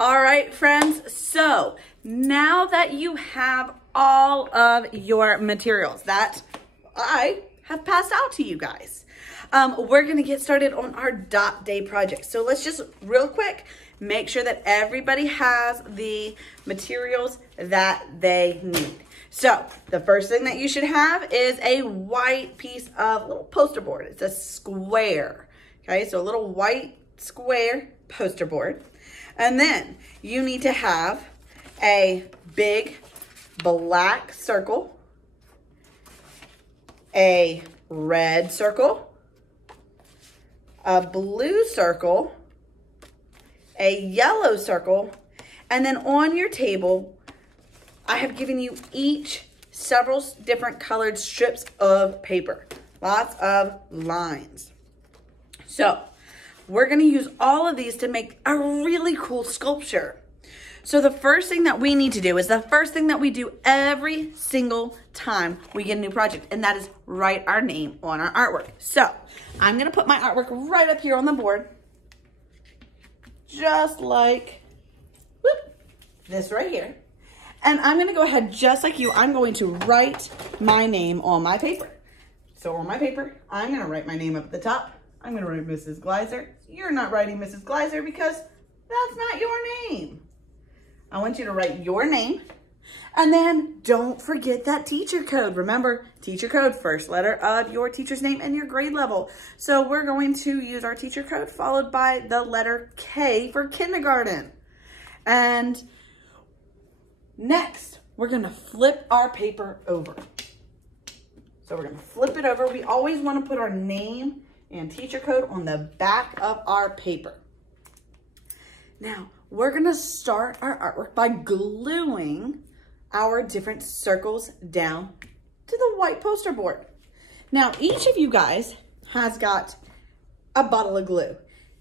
All right, friends, so now that you have all of your materials that I have passed out to you guys, we're gonna get started on our dot day project. So let's just real quick, make sure that everybody has the materials that they need. So the first thing that you should have is a white piece of little poster board. It's a square, okay? So a little white square poster board. And then you need to have a big black circle, a red circle, a blue circle, a yellow circle, and then on your table, I have given you each several different colored strips of paper, lots of lines. So we're gonna use all of these to make a really cool sculpture. So the first thing that we need to do is the first thing that we do every single time we get a new project, and that is write our name on our artwork. So I'm gonna put my artwork right up here on the board, just like this right here. And I'm gonna go ahead, just like you, I'm going to write my name on my paper. So on my paper, I'm gonna write my name up at the top. I'm gonna write Mrs. Gleiser. You're not writing Mrs. Gleiser because that's not your name. I want you to write your name. And then don't forget that teacher code. Remember, teacher code, first letter of your teacher's name and your grade level. So we're going to use our teacher code followed by the letter K for kindergarten. And next, we're gonna flip our paper over. So we're gonna flip it over. We always wanna put our name and teacher code on the back of our paper. Now, we're gonna start our artwork by gluing our different circles down to the white poster board. Now, each of you guys has got a bottle of glue.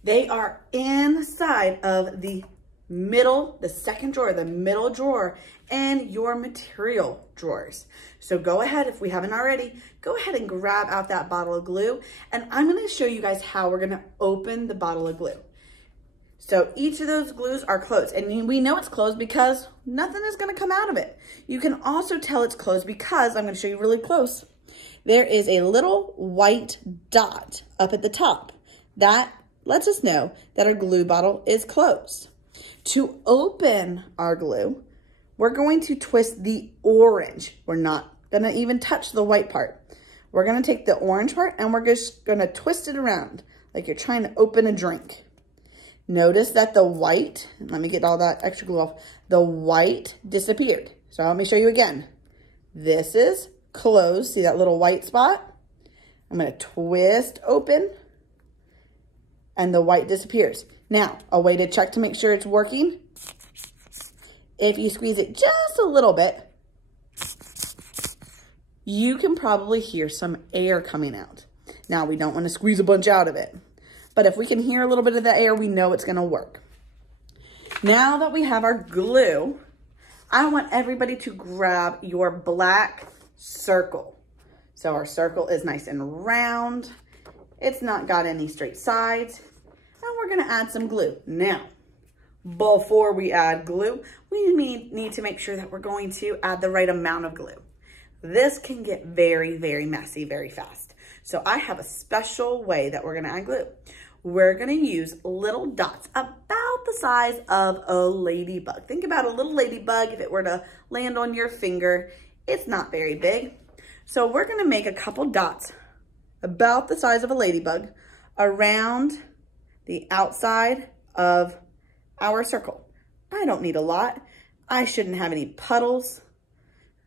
They are inside of the middle, the second drawer, the middle drawer, and your material drawers. So go ahead, if we haven't already, go ahead and grab out that bottle of glue, and I'm gonna show you guys how we're gonna open the bottle of glue. So each of those glues are closed, and we know it's closed because nothing is gonna come out of it. You can also tell it's closed because, I'm gonna show you really close, there is a little white dot up at the top. That lets us know that our glue bottle is closed. To open our glue, we're going to twist the orange. We're not gonna even touch the white part. We're gonna take the orange part and we're just gonna twist it around like you're trying to open a drink. Notice that the white, let me get all that extra glue off, the white disappeared. So let me show you again. This is closed, see that little white spot? I'm gonna twist open and the white disappears. Now, a way to check to make sure it's working, if you squeeze it just a little bit, you can probably hear some air coming out. Now, we don't want to squeeze a bunch out of it, but if we can hear a little bit of the air, we know it's gonna work. Now that we have our glue, I want everybody to grab your black circle. So our circle is nice and round. It's not got any straight sides. And we're gonna add some glue. Now, before we add glue, we need to make sure that we're going to add the right amount of glue. This can get very, very messy very fast. So I have a special way that we're gonna add glue. We're gonna use little dots about the size of a ladybug. Think about a little ladybug. If it were to land on your finger, it's not very big. So we're gonna make a couple dots about the size of a ladybug around the outside of our circle. I don't need a lot. I shouldn't have any puddles,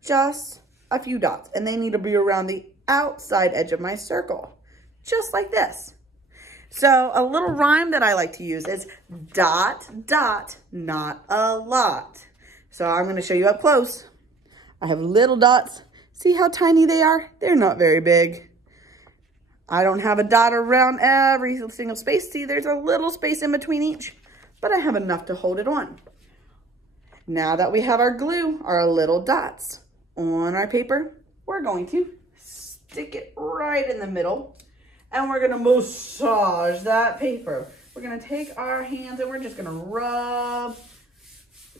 just a few dots, and they need to be around the outside edge of my circle, just like this. So a little rhyme that I like to use is dot, dot, not a lot. So I'm gonna show you up close. I have little dots. See how tiny they are? They're not very big. I don't have a dot around every single space. See, there's a little space in between each, but I have enough to hold it on. Now that we have our glue, our little dots on our paper, we're going to stick it right in the middle, and we're gonna massage that paper. We're gonna take our hands and we're just gonna rub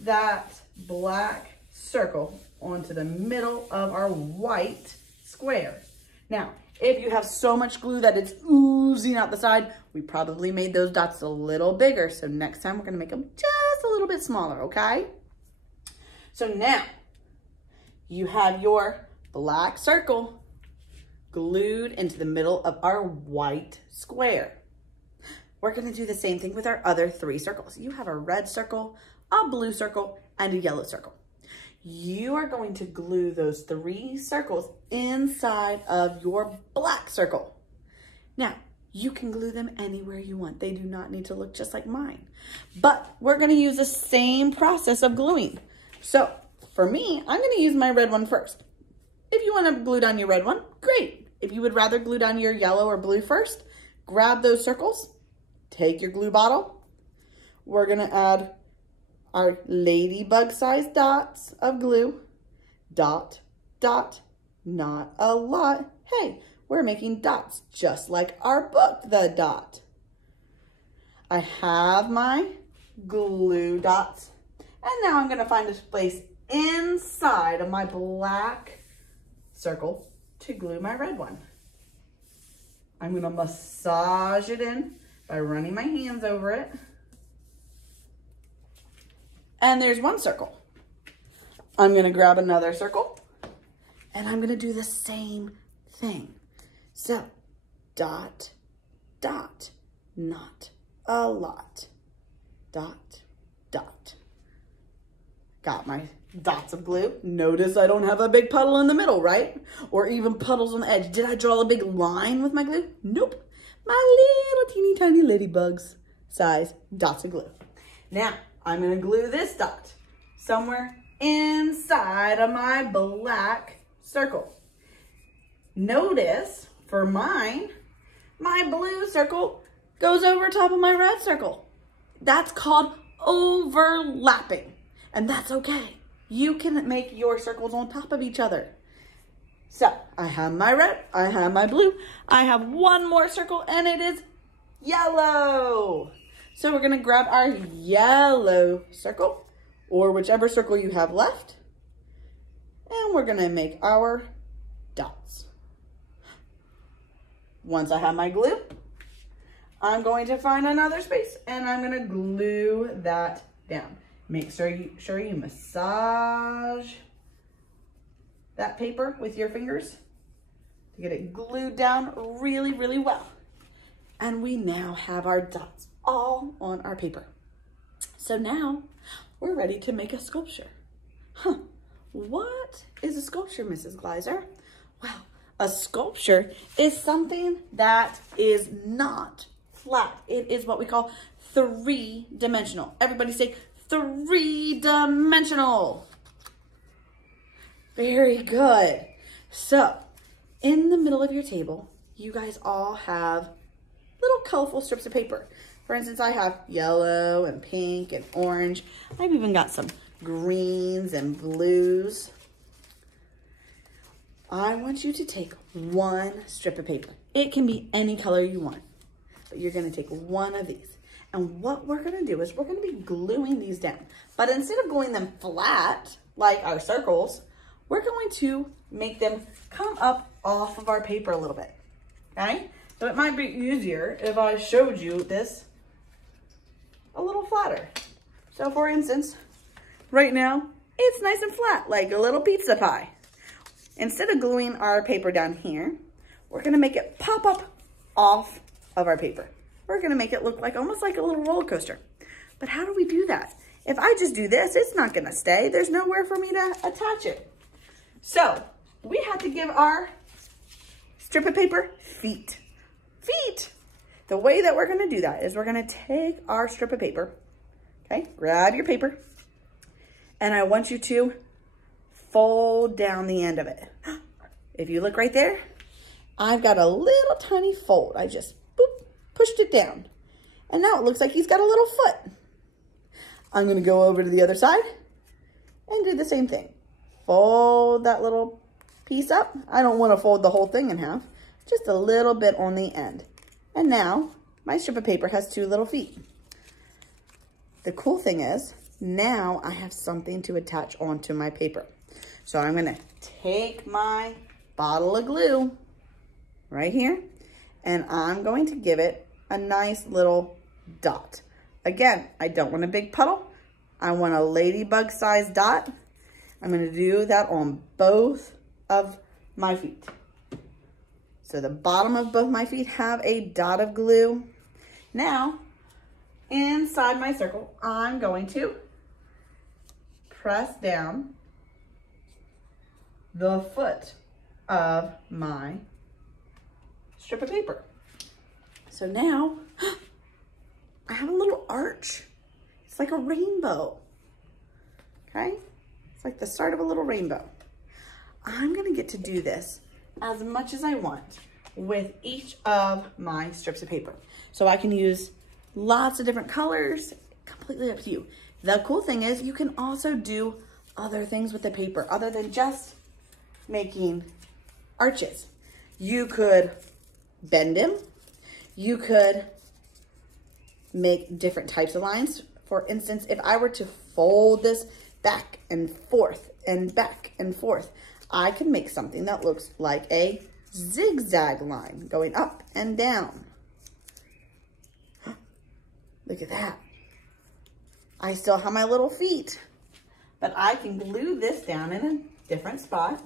that black circle onto the middle of our white square. Now, if you have so much glue that it's oozing out the side, we probably made those dots a little bigger. So next time we're gonna make them just a little bit smaller, okay? So now you have your black circle glued into the middle of our white square. We're gonna do the same thing with our other 3 circles. You have a red circle, a blue circle, and a yellow circle. You are going to glue those 3 circles inside of your black circle. Now, you can glue them anywhere you want. They do not need to look just like mine. But we're gonna use the same process of gluing. So, for me, I'm gonna use my red one first. If you wanna glue down your red one, great. If you would rather glue down your yellow or blue first, grab those circles, take your glue bottle. We're gonna add our ladybug sized dots of glue. Dot, dot, not a lot. Hey, we're making dots just like our book, The Dot. I have my glue dots. And now I'm gonna find a place inside of my black circle to glue my red one. I'm gonna massage it in by running my hands over it. And there's one circle. I'm gonna grab another circle and I'm gonna do the same thing. So, dot, dot, not a lot. Dot, dot. Got my dots of glue. Notice I don't have a big puddle in the middle, right? Or even puddles on the edge. Did I draw a big line with my glue? Nope. My little teeny tiny ladybugs size dots of glue. Now, I'm gonna glue this dot somewhere inside of my black circle. Notice, for mine, my blue circle goes over top of my red circle. That's called overlapping, and that's okay. You can make your circles on top of each other. So, I have my red, I have my blue, I have one more circle, and it is yellow. So we're gonna grab our yellow circle, or whichever circle you have left, and we're gonna make our dots. Once I have my glue, I'm going to find another space, and I'm gonna glue that down. Make sure you massage that paper with your fingers to get it glued down really, really well. And we now have our dots all on our paper. So now we're ready to make a sculpture. What is a sculpture, Mrs. Gleiser? Well, a sculpture is something that is not flat. It is what we call 3-dimensional. Everybody say 3-dimensional. Very good. So, in the middle of your table, you guys all have little colorful strips of paper. For instance, I have yellow and pink and orange. I've even got some greens and blues. I want you to take one strip of paper. It can be any color you want, but you're gonna take one of these. And what we're gonna do is we're gonna be gluing these down. But instead of gluing them flat, like our circles, we're going to make them come up off of our paper a little bit, okay? So it might be easier if I showed you this a little flatter. So for instance, right now, it's nice and flat, like a little pizza pie. Instead of gluing our paper down here, we're gonna make it pop up off of our paper. We're gonna make it look like almost like a little roller coaster. But how do we do that? If I just do this, it's not gonna stay. There's nowhere for me to attach it. So we have to give our strip of paper feet. Feet. The way that we're gonna do that is we're gonna take our strip of paper, okay? Grab your paper, and I want you to fold down the end of it. If you look right there, I've got a little tiny fold. I just boop, pushed it down. And now it looks like he's got a little foot. I'm gonna go over to the other side and do the same thing. Fold that little piece up. I don't wanna fold the whole thing in half, just a little bit on the end. And now my strip of paper has 2 little feet. The cool thing is, Now I have something to attach onto my paper. So I'm gonna take my bottle of glue right here, and I'm going to give it a nice little dot. Again, I don't want a big puddle. I want a ladybug sized dot. I'm gonna do that on both of my feet. So the bottom of both my feet have a dot of glue. Now, inside my circle, I'm going to press down the foot of my strip of paper. So now I have a little arch. It's like a rainbow, okay? It's like the start of a little rainbow. I'm gonna get to do this as much as I want with each of my strips of paper. So I can use lots of different colors, completely up to you. The cool thing is you can also do other things with the paper other than just making arches. You could bend them. You could make different types of lines. For instance, if I were to fold this back and forth and back and forth, I could make something that looks like a zigzag line going up and down. Look at that. I still have my little feet, but I can glue this down in a different spot,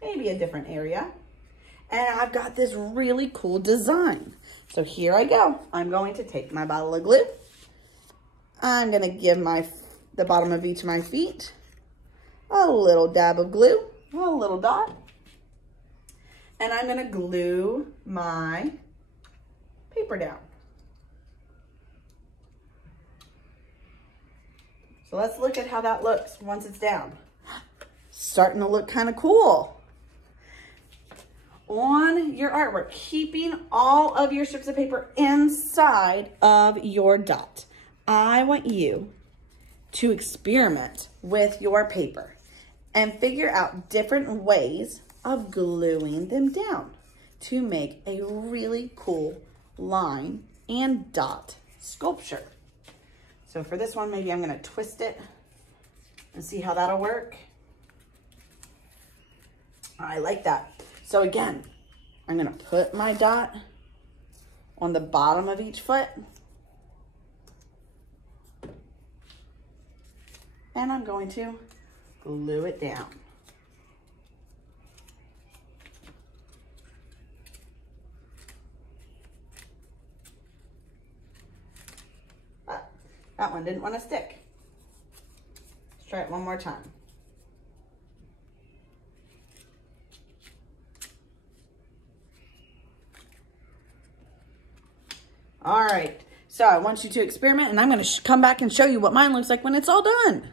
maybe a different area. And I've got this really cool design. So here I go. I'm going to take my bottle of glue. I'm gonna give the bottom of each of my feet a little dab of glue, a little dot. And I'm gonna glue my paper down. So let's look at how that looks once it's down. Starting to look kind of cool. On your artwork, keeping all of your strips of paper inside of your dot, I want you to experiment with your paper and figure out different ways of gluing them down to make a really cool line and dot sculpture. So for this one, maybe I'm gonna twist it and see how that'll work. I like that. So again, I'm gonna put my dot on the bottom of each foot. And I'm going to glue it down. But that one didn't want to stick. Let's try it one more time. All right, so I want you to experiment, and I'm going to come back and show you what mine looks like when it's all done.